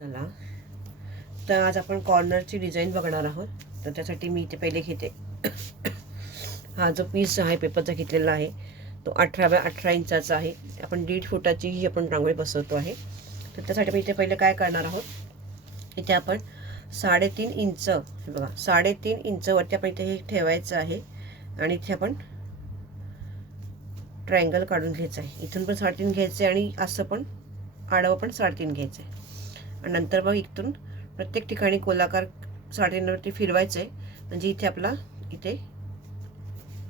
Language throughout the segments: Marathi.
चला, तर आज आपण कॉर्नरची डिझाईन बघणार आहोत. तर त्यासाठी मी इथे पहिले घेते हा जो पीस आहे पेपरचा घेतलेला आहे तो 18 बाय 18 इंचाचा आहे. आपण 1.5 फुटाची ही आपण रांगोळी बसवतो आहे. तर त्यासाठी मी इथे पहिले काय करणार आहोत, इथे आपण 3.5 इंच, हे बघा 3.5 इंचवरती आपण इथे हे ठेवायचं आहे आणि इथे आपण ट्रायंगल काढून घ्यायचं आहे. इथून पण 3.5 घ्यायचं आहे आणि असं पण आडवं पण 3.5 घ्यायचं आहे. आणि नंतर मग इथून प्रत्येक ठिकाणी गोलाकार 3.5 वरती फिरवायचं आहे, म्हणजे इथे आपला इथे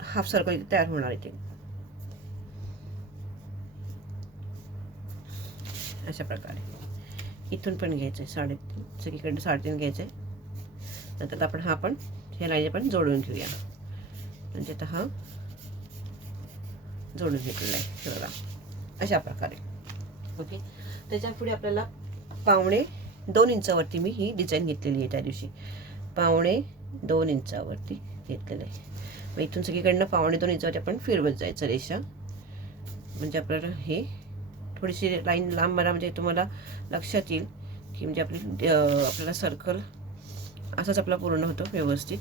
हाफ सर्कल इथे तयार होणार आहे. अशा प्रकारे इथून पण घ्यायचं आहे 3.5, सगळीकडे 3.5 घ्यायचं आहे. नंतर आपण हा पण हे लाईन आपण जोडून घेऊया, म्हणजे आता हा जोडून घेतलेला आहे बघा अशा प्रकारे. ओके, त्याच्या पुढे आपल्याला 1.25 इंचावरती मी ही डिझाईन घेतलेली आहे. त्या दिवशी 1.25 इंचावरती घेतलेलं आहे. मग इथून सगळीकडनं 1.25 इंचावरती आपण फिरवत जायचं रेषा, म्हणजे आपल्याला हे थोडीशी लाईन लांब मारा, म्हणजे तुम्हाला लक्षात येईल की म्हणजे आपल्याला सर्कल असाच आपला पूर्ण होतो व्यवस्थित.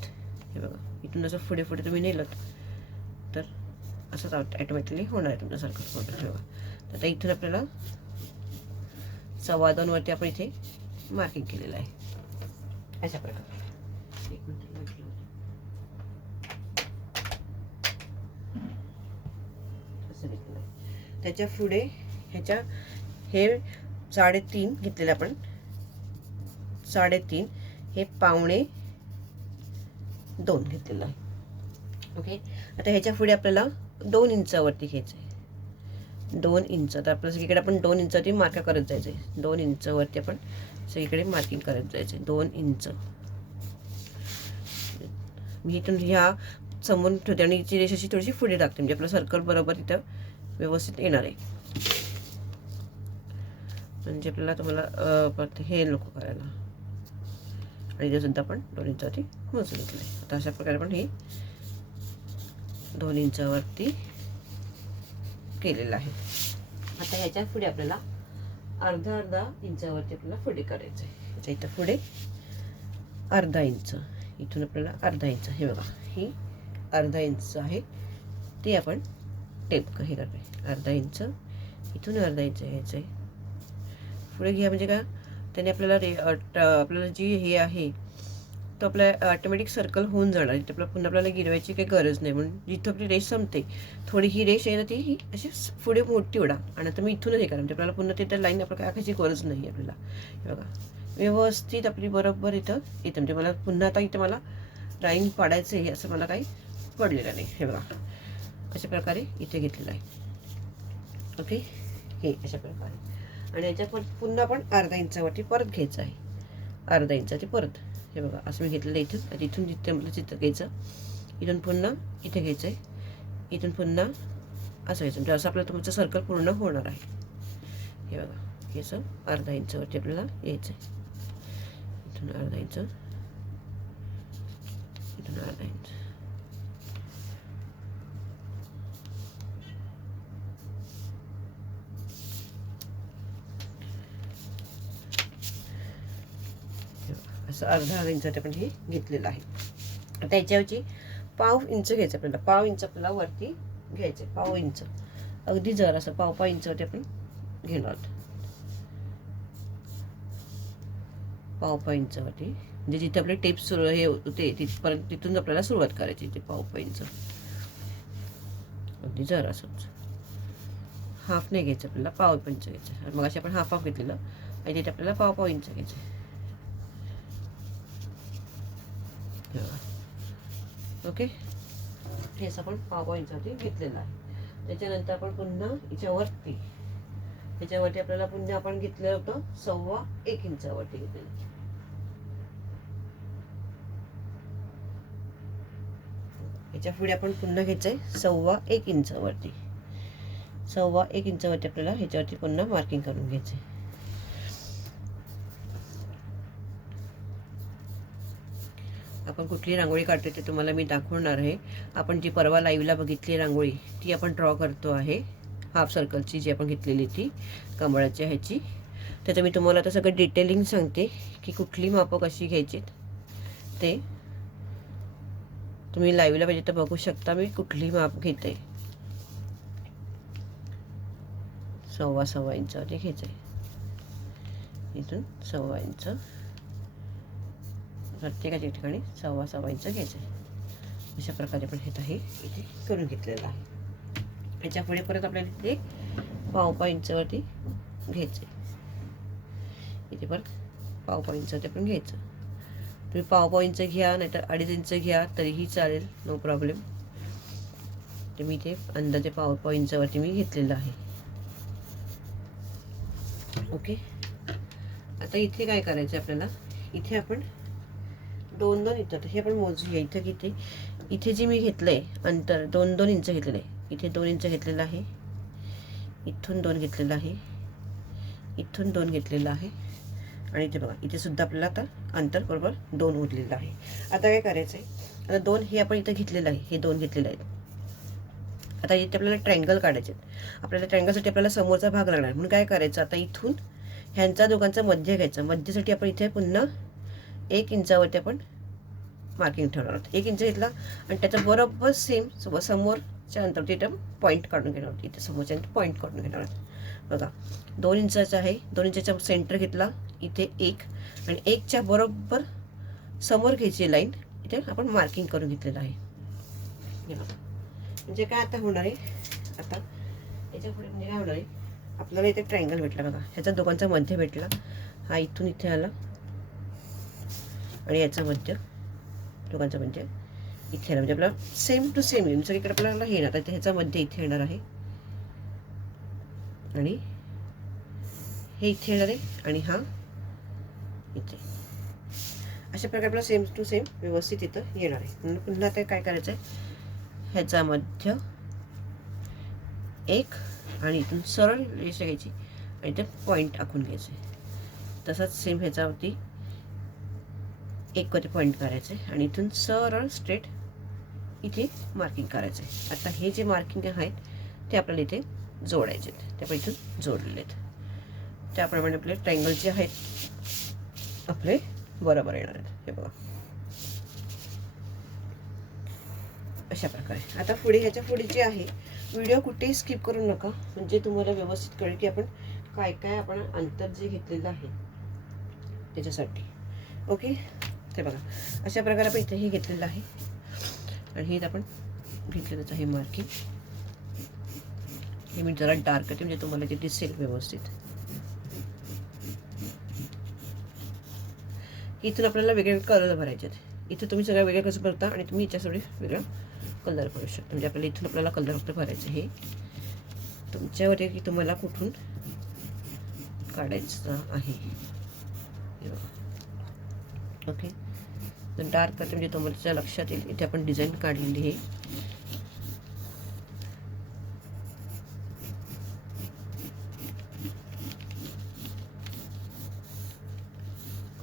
हे बघा, इथून जसं पुढे पुढे तुम्ही नेलं तर असंच ऑटोमॅटिकली होणार आहे तुमचं सर्कल पूर्ण. ठेवा, तर आता इथून आपल्याला 2.25 वरती आपण इथे मार्किंग केलेलं आहे अशा प्रकारे. एक मिनिट, त्याच्या पुढे ह्याच्या हे 3.5 घेतलेलं आपण, 3.5 हे 1.25 घेतलेलं आहे. ओके, आता ह्याच्या पुढे आपल्याला 2 इंचावरती घ्यायचं आहे. 2 इंच, तर आपल्याला सगळीकडे आपण 2 इंचावरती मार्क करत जायचं आहे. 2 इंचावरती आपण सगळीकडे मार्किंग करत जायचं आहे. 2 इंच मी इथून ह्या समोरून ठेवते आणि हिची रेषाची थोडीशी पुढे टाकते, म्हणजे आपलं सर्कल बरोबर इथं व्यवस्थित येणार आहे. म्हणजे आपल्याला तुम्हाला हे नको करायला, आणि इथे सुद्धा आपण 2 इंचावरती मोजून घेतलं आहे. आता अशा प्रकारे आपण हे 2 इंचावरती केलेलं आहे. आता ह्याच्या पुढे आपल्याला अर्धा इंचावरती आपल्याला पुढे करायचं आहे. ह्याच्या इथं पुढे अर्धा इंच, इथून आपल्याला अर्धा इंच, हे बघा ही अर्धा इंच आहे, ते आपण टेप हे करते. अर्धा इंच इथून अर्धा इंच घ्यायचं आहे, पुढे घ्या, म्हणजे का त्याने आपल्याला जी हे आहे तो आपल्या ऑटोमॅटिक सर्कल होऊन जाणार. इथे आपल्याला गिरवायची काही गरज नाही. म्हणून जिथं आपली रेष संपते थोडी ही रेष आहे ना, ती ही अशी पुढे मोठी उडा, आणि आता मी इथूनच हे करा, म्हणजे आपल्याला पुन्हा तिथं लाईन आपल्याला आखायची गरज नाही आपल्याला. हे बघा व्यवस्थित आपली बरोबर इथं येतं, म्हणजे मला पुन्हा आता इथं मला लाईन पाडायचं आहे असं मला काही पडलेलं नाही. हे बघा अशा प्रकारे इथे घेतलेलं आहे. ओके, हे अशा प्रकारे. आणि याच्यात पुन्हा आपण अर्धा इंचावरती परत घ्यायचं आहे. अर्धा इंचावरती परत, हे बघा असं मी घेतलेलं आहे. इथून जिथे आपलं चित्र घ्यायचं, इथून पुन्हा इथे घ्यायचं आहे, इथून पुन्हा असं घ्यायचं, म्हणजे असं आपल्याला तुमचं सर्कल पूर्ण होणार आहे. हे बघा हे असं अर्धा इंचावरती आपल्याला यायचं आहे. इथून अर्धा इंच, इथून अर्धा इंच. असं अर्धा इंचात आपण हे घेतलेलं आहे. आता याच्यावरची 1/2 इंच घ्यायचं आपल्याला. 1/2 इंच आपल्याला वरती घ्यायचं, 1/2 इंच, अगदी जर असं 1/2 इंचावरती आपण घेणार आहोत. 1/2 इंचावरती, म्हणजे जिथे आपले टेप सुरू हे होते तिथपर्यंत, तिथून आपल्याला सुरुवात करायची. ते 1/2 इंच अगदी जर असंच, हाफ नाही घ्यायचं आपल्याला, 1/2 इंच घ्यायचं. मग अशी आपण हाफ घेतलेलं आणि तिथे आपल्याला 1/2 इंच घ्यायचं. ओके, हे असं आपण 1/2 इंचावरती घेतलेलं आहे. त्याच्यानंतर आपण पुन्हा ह्याच्यावरती आपल्याला पुन्हा आपण घेतलं होतं 1.25 इंचावरती घेतलेलं. ह्याच्या पुढे आपण पुन्हा घ्यायचंय 1.25 इंचावरती. 1.25 इंचावरती आपल्याला ह्याच्यावरती पुन्हा मार्किंग करून घ्यायचंय. आपण कुठली रांगोळी काढते ते तुम्हाला मी दाखवणार आहे. आपण जी परवा लाईव्हला बघितली रांगोळी ती आपण ड्रॉ करतो आहे, हाफ सर्कलची जी आपण घेतलेली ती कमळाच्या ह्याची. त्याचं मी तुम्हाला आता सगळं डिटेलिंग सांगते की कुठली मापं कशी घ्यायची ते तुम्ही लाईव्हला पाहिजे तर बघू शकता मी कुठली माप घेते. 1.25 इंचावरती घ्यायचं आहे. इथून 1.25 इंच प्रत्येकाच्या ठिकाणी 1.25 इंच घ्यायचं आहे. अशा प्रकारे पण हे इथे करून घेतलेलं आहे. याच्या पुढे परत आपल्याला इथे 1.5 इंचावरती घ्यायचं आहे. इथे परत 1.5 इंचावरती पण घ्यायचं. तुम्ही 1.5 इंच घ्या नाहीतर 2.5 इंच घ्या तरीही चालेल, नो प्रॉब्लेम. ते मी इथे अंदाजे 1.5 इंचावरती मी घेतलेलं आहे. ओके. आता इथे काय करायचं आपल्याला, इथे आपण 2-2 इंच, हे आपण मोजूया. इथं किती, इथे जे मी घेतलंय अंतर 2-2 इंच घेतलेलं आहे. इथे 2 इंच घेतलेलं आहे, इथून 2 घेतलेलं आहे, इथून 2 घेतलेलं आहे आणि इथे बघा इथे सुद्धा आपल्याला आता अंतर बरोबर 2 उरलेलं आहे. आता काय करायचं आहे, आता 2 हे आपण इथं घेतलेलं आहे, हे 2 घेतलेलं आहे. आता इथे आपल्याला ट्रायंगल काढायचे. आपल्याला ट्रायंगलसाठी आपल्याला समोरचा भाग लागणार, म्हणून काय करायचं, आता इथून ह्यांचा दोघांचा मध्य घ्यायचा. मध्यसाठी आपण इथे पुन्हा 1 इंचावरती आपण मार्किंग ठेवणार आहोत. 1 इंच घेतला आणि त्याच्या बरोबर सेम समोरच्या अंतरावरती इथं पॉईंट काढून घेणार आहोत. इथे समोरच्या पॉईंट काढून घेणार आहोत. बघा 2 इंचाचा आहे, 2 इंचाचा सेंटर घेतला, इथे 1 आणि 1च्या बरोबर समोर घ्यायची लाईन, इथे आपण मार्किंग करून घेतलेलं आहे. म्हणजे काय आता होणार आहे, आता याच्या पुढे म्हणजे काय होणार आहे, आपल्याला इथे ट्रायंगल भेटला बघा, ह्याचा दोघांचा मध्य भेटला, हा इथून इथे आला आणि याचा मध्य दोघांचा मध्य इथे आला. म्हणजे आपल्याला सेम टू सेम येईल. सगळीकडे आपल्याला हे येणार, तर ह्याचा मध्य इथे येणार आहे आणि हे इथे येणार आहे आणि हा इथे. अशा प्रकारे आपल्याला सेम टू सेम व्यवस्थित इथं येणार आहे. म्हणून पुन्हा ते काय करायचं आहे, ह्याचा मध्य 1 आणि इथून सरळ रेषा घ्यायची आणि ते पॉईंट आखून घ्यायचे. तसंच सेम ह्याच्यावरती 1 वरती पॉईंट करायचे आणि इथून सरळ स्ट्रेट इथे मार्किंग करायचं आहे. आता हे जे मार्किंग आहेत ते आपल्याला इथे जोडायचे आहेत, ते आपण इथून जोडलेले आहेत. त्याप्रमाणे आपले ट्रायंगल जे आहेत आपले बरोबर येणार आहेत. हे बघा अशा प्रकारे. आता पुढे ह्याच्या पुढे जे आहे, व्हिडिओ कुठेही स्किप करू नका, म्हणजे तुम्हाला व्यवस्थित कळेल की आपण काय काय आपण अंतर जे घेतलेलं आहे त्याच्यासाठी. ओके. ते बघा अशा प्रकारे आपण इथेही घेतलेलं आहे आणि हे आपण घेतलेलंच आहे मार्किंग. हे मी जरा डार्क करते म्हणजे तुम्हाला ते दिसेल व्यवस्थित. इथून आपल्याला वेगवेगळे कलर भरायचे आहेत. इथे तुम्ही सगळ्या वेगळ्या कसं भरता आणि तुम्ही याच्यासाठी वेगळा कलर भरू शकता. म्हणजे आपल्याला इथून आपल्याला कलर फक्त भरायचं, हे तुमच्यावर आहे की तुम्हाला कुठून काढायचं आहे. ओके. तर डार्क करते म्हणजे तुमच्या लक्षात येईल. इथे आपण डिझाईन काढलेली आहे.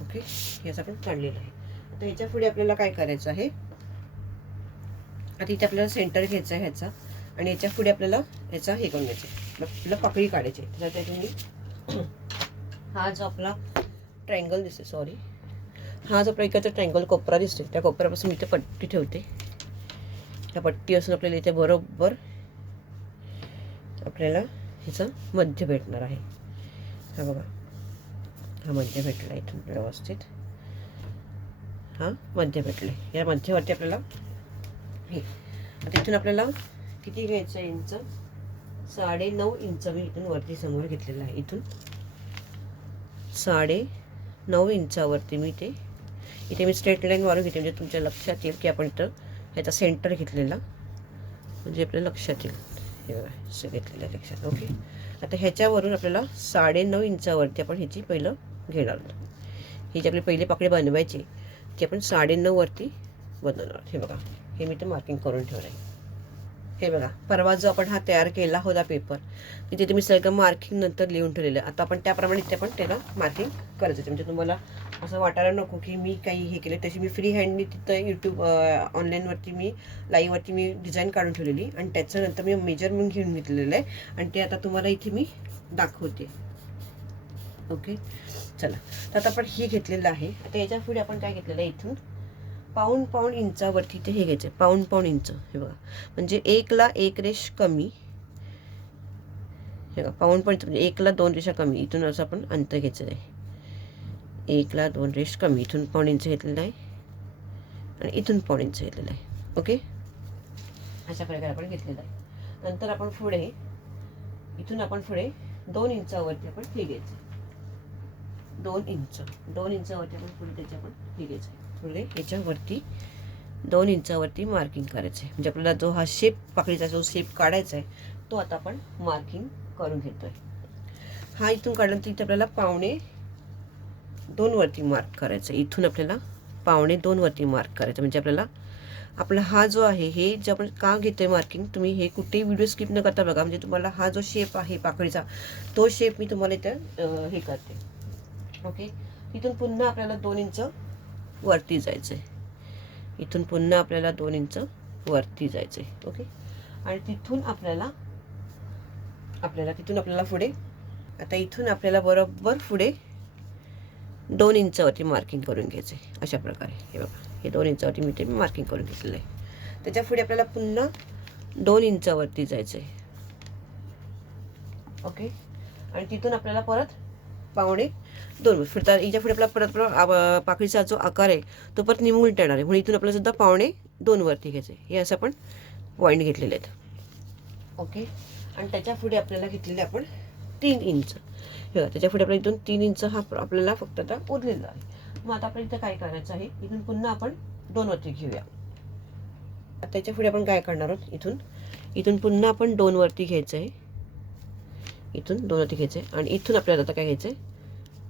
ओके. याचं आपण काढलेलं आहे. आता ह्याच्या पुढे आपल्याला काय करायचं आहे, आता इथे आपल्याला सेंटर घ्यायचा आहे ह्याचा आणि याच्या पुढे आपल्याला ह्याचा हे करून घ्यायचं, आपल्याला पाकळी काढायची. त्याच्यात हा जो आपला ट्रायंगल दिसते, सॉरी, हा जो प्रकारचा ट्रायंगल कोपरा दिसते, त्या कोपऱ्यापासून इथे पट्टी ठेवते. त्या पट्टी असून आपल्याला इथे बरोबर आपल्याला ह्याचा मध्य भेटणार आहे. हा बघा, हा मध्य भेटला इथून व्यवस्थित, हा मध्य भेटले. या मध्यावरती आपल्याला हे आता इथून आपल्याला किती घ्यायचं इंच, 9.5 इंच मी इथून वरती समोर घेतलेलं आहे. इथून 9.5 इंचावरती मी ते इथे मी स्ट्रेट लाईन मारून घेते, म्हणजे तुमच्या लक्षात येईल की आपण इथं ह्याचा सेंटर घेतलेला, म्हणजे आपल्या लक्षात येईल. हे बघा असं घेतलेलं लक्षात. ओके. आता ह्याच्यावरून आपल्याला 9.5 इंचावरती आपण ह्याची पहिलं घेणार आहोत. ही जी आपली पहिली पाकळी बनवायची ती आपण 9.5 वरती बनवणार. हे बघा, हे मी ते मार्किंग करून ठेवलं आहे. हे बघा, परवा जो आपण हा तयार केला होता पेपर, तिथे तुम्ही सगळं मार्किंग नंतर लिहून ठेवलेलं आहे. आता आपण त्याप्रमाणे इथे पण त्याला मार्किंग करायचं. म्हणजे तुम्हाला असं वाटायला नको की मी काही हे केलं. तशी मी फ्री हँडनी तिथं यूट्यूब ऑनलाईनवरती मी लाईव्हवरती मी डिझाईन काढून ठेवलेली आणि त्याच्यानंतर मी मेजरमेंट घेऊन घेतलेलं आहे आणि ते आता तुम्हाला इथे मी दाखवते. ओके, चला. तर आता आपण हे घेतलेलं आहे. आता याच्या पुढे आपण काय घेतलेलं आहे, इथून पाऊण इंचावरती ते हे घ्यायचं, पाऊण इंच. हे बघा, म्हणजे 1ला 1 रेष कमी, हे बघा पाऊण म्हणजे 1ला 2 रेषा कमी. इथून असं आपण अंतर घ्यायचं आहे, 1ला 2 रेष कमी. इथून पाऊण इंच घेतलेलं आहे आणि इथून पाऊण इंच घेतलेलं आहे. ओके, अशा प्रकारे आपण घेतलेलं आहे. नंतर आपण पुढे इथून आपण पुढे 2 इंचावरती आपण हे घ्यायचं, 2 इंचावरती आपण पुढे त्याचे आपण हे घ्यायचं आहे. पुढे याच्यावरती 2 इंचावरती मार्किंग करायचं आहे. म्हणजे आपल्याला जो हा शेप, पाकळीचा जो शेप काढायचा आहे तो आता आपण मार्किंग करून घेतोय. हा इथून काढल्यानंतर इथे आपल्याला 1.25 वरती मार्क करायचं. इथून आपल्याला 1.25 वरती मार्क करायचं. म्हणजे आपल्याला आपला हा जो आहे, हे जे आपण का घेतोय मार्किंग, तुम्ही हे कुठेही व्हिडिओ स्किप न करता बघा. म्हणजे तुम्हाला हा जो शेप आहे पाकळीचा, तो शेप मी तुम्हाला इथं हे करते. ओके, इथून पुन्हा आपल्याला 2 इंच वरती जायचं आहे. इथून पुन्हा आपल्याला 2 इंच वरती जायचं आहे. ओके, आणि तिथून आपल्याला पुढे, आता इथून आपल्याला बरोबर पुढे 2 इंचावरती मार्किंग करून घ्यायचं आहे. अशा प्रकारे हे बघा, हे 2 इंचावरती मी ते मार्किंग करून घेतलेलं आहे. त्याच्या पुढे आपल्याला पुन्हा 2 इंचावरती जायचं आहे. ओके, आणि तिथून आपल्याला परत 1.25 फिरता याच्या पुढे आपला परत पाकळीचा जो आकार आहे तो परत निमुळता येणार आहे. म्हणून इथून आपल्याला सुद्धा 1.25 वरती घ्यायचं आहे. हे असं आपण पॉईंट घेतलेले आहेत. ओके, आणि त्याच्या पुढे आपल्याला घेतलेले आपण 3 इंच. हे बघा, त्याच्या पुढे आपल्याला इथून 3 इंच हा आपल्याला फक्त आता उरलेला आहे. मग आता आपल्याला इथं काय करायचं आहे, इथून पुन्हा आपण 2 वरती घेऊया. त्याच्या पुढे आपण काय करणार आहोत, इथून पुन्हा आपण 2 वरती घ्यायचं आहे. इथून 2 वरती घ्यायचं आहे आणि इथून आपल्याला आता काय घ्यायचं आहे,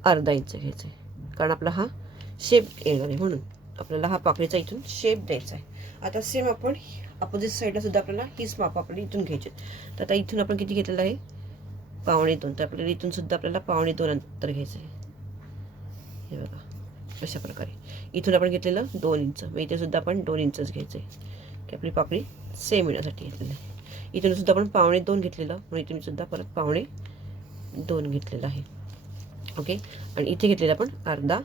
अर्धा इंच घ्यायचं आहे. कारण आपला हा शेप येणार आहे, म्हणून आपल्याला हा पाकळीचा इथून शेप द्यायचा आहे. आता सेम आपण अपोजिट साईडला सुद्धा आपल्याला हीच माप आपल्याला इथून घ्यायची. तर आता इथून आपण किती घेतलेलं आहे, 1.25. तर आपल्याला इथून सुद्धा आपल्याला 1.25 अंतर घ्यायचं आहे. हे बघा, अशा प्रकारे इथून आपण घेतलेलं 2 इंच, मग इथे सुद्धा आपण 2 इंचच घ्यायचं आहे की आपली पाकळी सेम येण्यासाठी घेतलेलं आहे. इथून सुद्धा आपण 1.25 घेतलेलं, म्हणून इथून सुद्धा परत 1.25 घेतलेलं आहे. ओके, आणि इथे घेतलेलं आपण अर्धा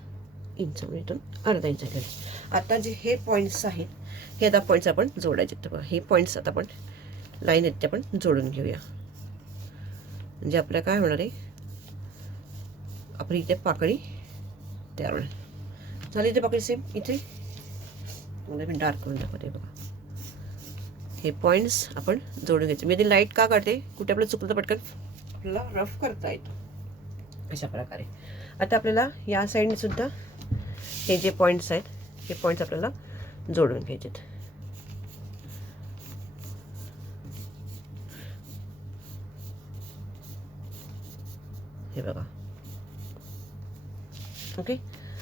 इंच, म्हणजे इथून अर्धा इंच घेतलेलं. आता जे हे पॉईंट्स आहेत, हे आता पॉईंट्स आपण जोडायचे. तर हे पॉईंट्स आता आपण लाईन आहेत ते आपण जोडून घेऊया. म्हणजे आपल्याला काय होणार आहे, आपली इथे पाकळी तयार होणार झाली. इथे पाकळी सेम, इथे मला मी डार्क करून दाखवते बघा. हे पॉईंट्स आपण जोडून घ्यायचे. मी आधी लाईट का काढते, कुठे आपलं चुकलं तर पटकन आपल्याला रफ करता येतो. अशा प्रकारे आता आपल्याला या साईडने सुद्धा हे जे पॉईंट्स आहेत, हे पॉईंट्स आपल्याला जोडून घ्यायचे. हे बघा. ओके,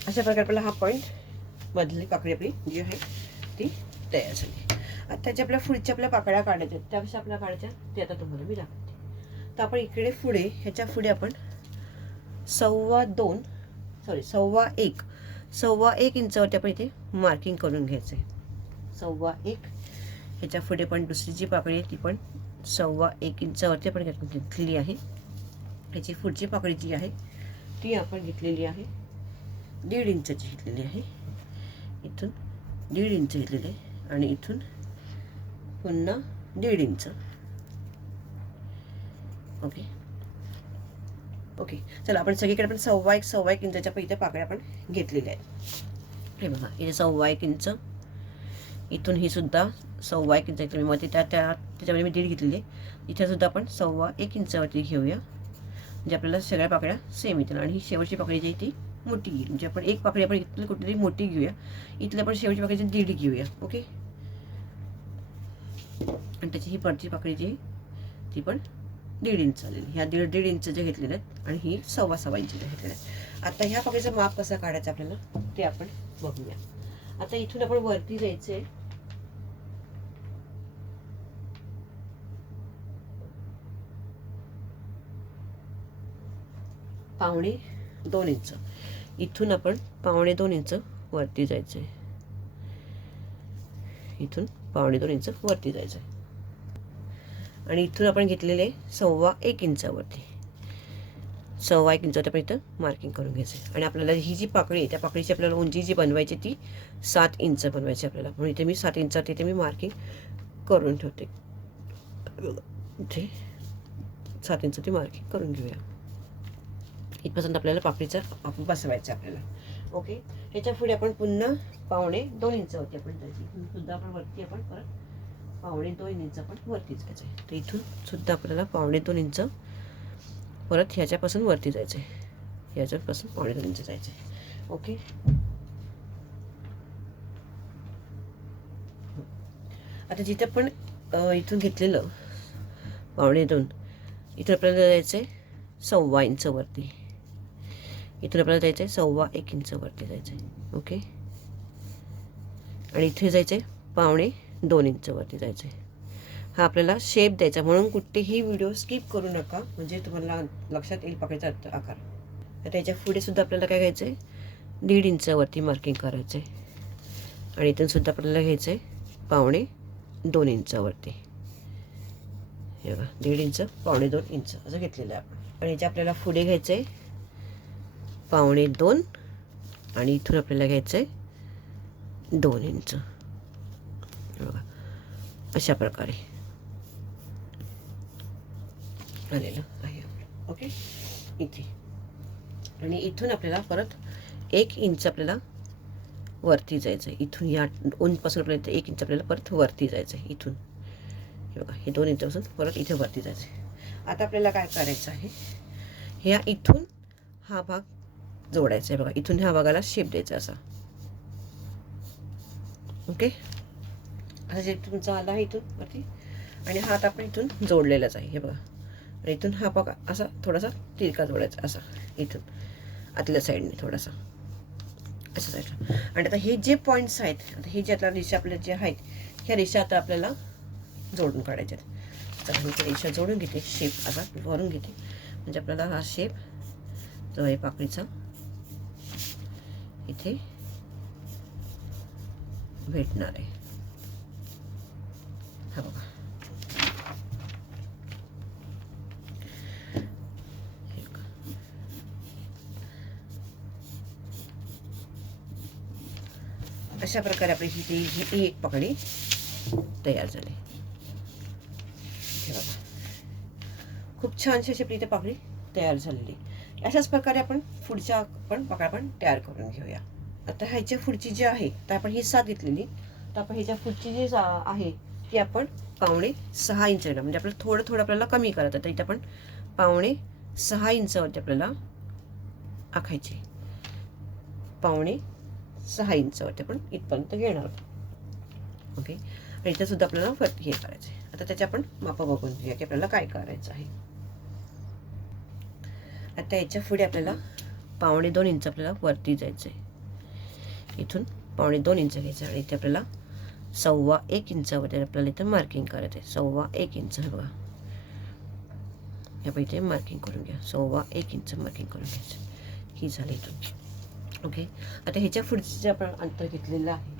अशा प्रकारे आपल्याला हा पॉईंट मधली पाकळी आपली जी आहे ती तयार झाली. आता त्याच्या आपल्या पुढच्या आपल्या पाकळ्या काढायच्या, त्यापेक्षा आपल्या काढायच्या ते आता तुम्हाला मी दाखवते. तर आपण इकडे पुढे, ह्याच्या पुढे आपण 1.25 इंचावरती आपण इथे मार्किंग करून घ्यायचं आहे. 1.25. ह्याच्या पुढे पण दुसरी जी पाकळी आहे ती पण 1.25 इंचावरती आपण घेतलेली आहे. ह्याची पुढची पाकळी जी आहे ती आपण घेतलेली आहे 1.5 इंचाची घेतलेली आहे. इथून 1.5 इंच घेतलेली आहे आणि इथून पुन्हा 1.5 इंच. ओके ओके, चला आपण सगळीकडे आपण 1.25 इंचाच्या इथे पाकळ्या आपण घेतलेल्या आहेत. हे बघा, इथे 1.25 इंच, इथून ही सुद्धा 1.25 इंचाची मध्ये त्याच्यामध्ये मी 1.5 घेतलेली आहे. इथे सुद्धा आपण 1.25 इंचावरती घेऊया, म्हणजे आपल्याला सगळ्या पाकळ्या सेम येतील. आणि ही शेवटची पाकळी जी आहे ती मोठी येईल. म्हणजे आपण एक पाकळी आपण इथली कुठेतरी मोठी घेऊया, इथली आपण शेवटची पाकळीची 1.5 घेऊया. ओके, आणि त्याची ही वरची पाकळी जी आहे ती पण 1.5 इंच आलेली. ह्या 1.5 इंच जे घेतलेले आहेत आणि ही 1.25 इंच घेतलेले आहेत. आता ह्या पाकळीचं माप कसं काढायचं आपल्याला ते आपण बघूया. आता इथून आपण वरती जायचंय. पावणे 2 इंच, इथून आपण 1.25 इंच वरती जायचंय. इथून 1.25 इंच वरती जायचंय आणि इथून आपण घेतलेले 1.25 इंचावरती. 1.25 इंचावरती आपण इथं मार्किंग करून घ्यायचं आहे. आणि आपल्याला ही जी पाकळी आहे त्या पाकळीची आपल्याला उंची जी बनवायची ती 7 इंच बनवायची आपल्याला. म्हणून इथे मी 7 इंचावरती इथे मी मार्किंग करून ठेवते. इथे 7 इंच ती मार्किंग करून घेऊया. इथपासून आपल्याला पाकळीचा आपण बसवायचं आपल्याला. ओके, ह्याच्या पुढे आपण पुन्हा 1.25 इंचावरती आपण जायचं. इथून सुद्धा आपण वरती आपण परत 1.25 इंच आपण वरती जायचं आहे. तर इथून सुद्धा आपल्याला 1.25 इंच परत ह्याच्यापासून वरती जायचं आहे. ह्याच्यापासून 1.25 इंच जायचं आहे. ओके, आता जिथे आपण इथून घेतलेलं 1.25 इथून आपल्याला जायचं आहे 1.25 इंच वरती. इथून आपल्याला जायचं आहे 1.25 इंच वरती जायचं आहे. ओके, आणि इथे जायचं आहे 1.25 इंच वरती जायचं आहे. हा आपल्याला शेप द्यायचा, म्हणून कुठेही व्हिडिओ स्किप करू नका, म्हणजे तुम्हाला लक्षात येईल पाकळीचा आकार. आता याच्या पुढे सुद्धा आपल्याला काय घ्यायचं आहे 1.5 इंच वरती मार्किंग करायचं आहे. आणि इथून सुद्धा आपल्याला घ्यायचं आहे 1.25 इंच वरती. हे बघा 1.5 इंच 1.25 इंच असं घेतलेलं आहे आपण. आणि याच्या आपल्याला पुढे घ्यायचं आहे 1.25 आणि इथून आपल्याला घ्यायचं आहे 2 इंच. बघा अशा प्रकारे आलेलं आहे. ओके, इथे आणि इथून आपल्याला परत 1 इंच आपल्याला वरती जायचं आहे. इथून या उंचपासून आपल्याला 1 इंच आपल्याला परत वरती जायचं आहे. इथून हे बघा हे 2 इंचापासून परत इथे वरती जायचं आहे. आता आपल्याला काय करायचं आहे, ह्या इथून हा भाग जोडायचा आहे. बघा इथून ह्या भागाला शेप द्यायचा असा. ओके, आता जे तुमचा आला आहे इथून वरती आणि हा आता आपण इथून जोडलेलाच आहे. हे बघा, आणि इथून हा भाग असा थोडासा तिरका जोडायचा असा इथून आतल्या साईडने थोडासा असं साईडला. आणि आता हे जे पॉईंट्स आहेत, आता हे जे आता रेषा आपल्या जे आहेत ह्या रेषा आता आपल्याला जोडून काढायच्या आहेत. तर मी रेषा जोडून घेते, शेप असा भरून घेते, म्हणजे आपल्याला हा शेप जो आहे पाकळीचा इथे भेटणार आहे. हा बघा अशा प्रकारे आपली ही एक पाकळी तयार झाली. हे बघा खूप छानशी अशी आपली इथे पाकळी तयार झालेली. अशाच प्रकारे आपण पुढच्या पण पाकळ्या आपण तयार करून घेऊया. आता ह्याच्या पुढची जी आहे तर आपण ही 7 घेतलेली, तर आपण ह्याच्या पुढची जी आहे ती आपण 5.6 इंच म्हणजे आपल्याला थोडं थोडं आपल्याला कमी करायचं. तर इथे आपण 5.6 इंचावरती आपल्याला आखायची. 5.6 इंचावरती आपण इथपर्यंत घेणार आहोत. ओके, आणि इथे सुद्धा आपल्याला हे करायचं आहे. आता त्याचे आपण माप बघून घेऊया की आपल्याला काय करायचं आहे. आता याच्या पुढे आपल्याला 2.25 इंच आपल्याला वरती जायचं आहे. इथून 2.25 इंच घ्यायचं आणि इथे आपल्याला 1.25 इंचावरती आपल्याला इथे मार्किंग करायचं आहे. 1.25 इंच हे बघा, आपण इथे मार्किंग करून घ्या. 1.25 इंच मार्किंग करून घ्यायचं. ही झाली इथून. ओके, आता ह्याच्या पुढचं जे आपण अंतर घेतलेलं आहे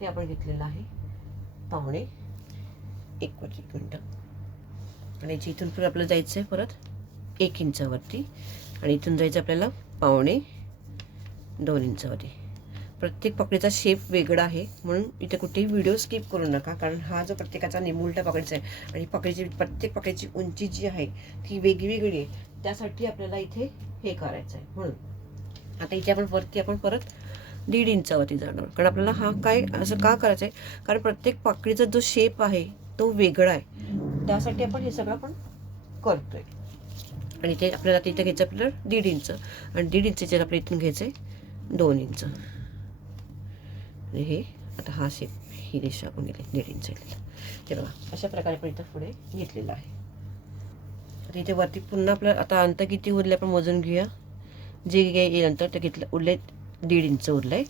ते आपण घेतलेलं आहे 1.25 मिनटं. आणि इथून पुढे आपल्याला जायचं आहे परत 1 इंचावरती आणि इथून जायचं आपल्याला 2.25 इंचावरती. प्रत्येक पाकळीचा शेप वेगळा आहे, म्हणून इथे कुठेही व्हिडिओ स्किप करू नका, कारण हा जो प्रत्येकाचा निमुळता पाकळीचा आहे आणि पाकळीची प्रत्येक पाकळीची उंची जी आहे ती वेगवेगळी आहे. त्यासाठी आपल्याला इथे हे करायचं आहे. म्हणून आता इथे आपण वरती आपण परत 1.5 इंचावरती जाणार, कारण आपल्याला हा काय असं का करायचं आहे, कारण प्रत्येक पाकळीचा जो शेप आहे तो वेगळा आहे. त्यासाठी आपण हे सगळं आपण करतोय. आणि ते आपल्याला तिथे घ्यायचं आपल्याला 1.5 इंच आणि 1.5 इंचच्या आपल्या इथून घ्यायचं आहे 2 इंच. आणि हे आता हा शेप ही रेषा आपण घेतली 1.5 इंच घेतली. हे बघा अशा प्रकारे आपण इथं पुढे घेतलेलं आहे. आता इथे वरती पुन्हा आपलं आता अंतर किती उरले आपण मोजून घेऊया. जे येईल अंतर ते घेतलं उरले 1.5 इंच उरलं आहे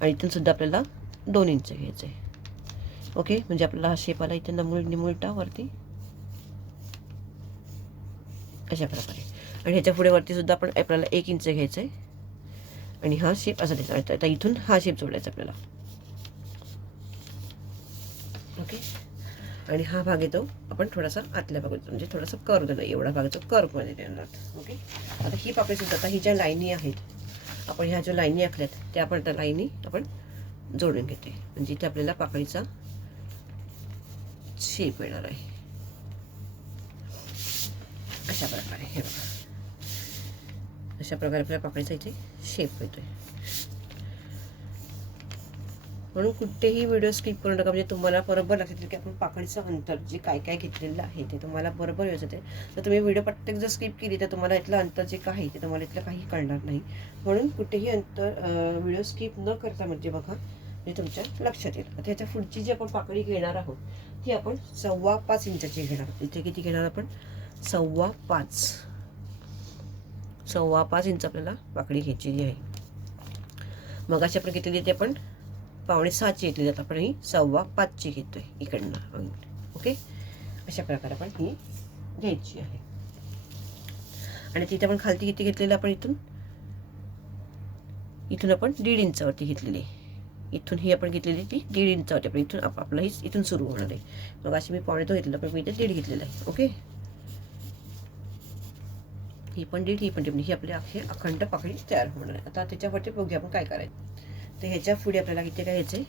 आणि इथून सुद्धा आपल्याला 2 इंच घ्यायचं आहे. ओके, म्हणजे आपल्याला हा शेप आला इथे निमुळता वरती अशा प्रकारे. आणि ह्याच्या पुढे वरती सुद्धा आपण आपल्याला 1 इंच घ्यायचं आहे आणि हा शेप असा द्यायचा. आता इथून हा शेप जोडायचा आपल्याला. ओके, आणि हा भाग येतो आपण थोडासा आतल्या भागात म्हणजे थोडासा कर्व नाही, एवढा भाग येतो कर्वमध्ये देणार. ओके, आता ही पाकळी सुद्धा आता ही ज्या लाईनी आहेत आपण ह्या ज्या लाईनी आखल्यात त्या आपण त्या लाईनी आपण जोडून घेते, म्हणजे इथे आपल्याला पाकळीचा शेप येणार आहे अशा प्रकारे. हे बघा, अशा प्रकारे आपल्या पाकळीचा इथे शेप येतोय. म्हणून कुठेही व्हिडिओ स्किप करू नका, म्हणजे तुम्हाला बरोबर लक्षात येईल की आपण पाकळीचं अंतर जे काय काय घेतलेलं आहे ते तुम्हाला बरोबर व्यवस्थित आहे. तर तुम्ही व्हिडिओ प्रत्येक जर स्किप केली तर तुम्हाला इथलं अंतर जे काही ते तुम्हाला इथलं काही कळणार नाही. म्हणून कुठेही अंतर व्हिडिओ स्किप न करता म्हणजे बघा म्हणजे तुमच्या लक्षात येईल. आता ह्याच्या पुढची जी आपण पाकळी घेणार आहोत ती आपण 5.25 इंचाची घेणार आहोत. इथे किती घेणार आपण 5.25 इंच आपल्याला पाकळी घ्यायची आहे. मग अशी आपण घेतलेली ते आपण 5.25ची घेतली जात, आपण ही 5.25ची घेतोय इकडनं. ओके, अशा प्रकारे आपण ही घ्यायची आहे. आणि तिथे आपण खालती किती घेतलेलं आपण इथून आपण 1.5 इंचावरती घेतलेली. इथून ही आपण घेतलेली ती 1.5 इंचावरती आपण इथून आपलं ही इथून सुरू होणार आहे. मग अशी मी 2.5 घेतलेलं पण मी इथे 1.5 घेतलेलं आहे. ओके, ही पण 1.5 ही पण 1.5 ही आपली अखंड पाकळी तयार होणार आहे. आता त्याच्यावरती बघूया आपण काय करायचं. तर ह्याच्या पुढे आपल्याला इथे काय घ्यायचं आहे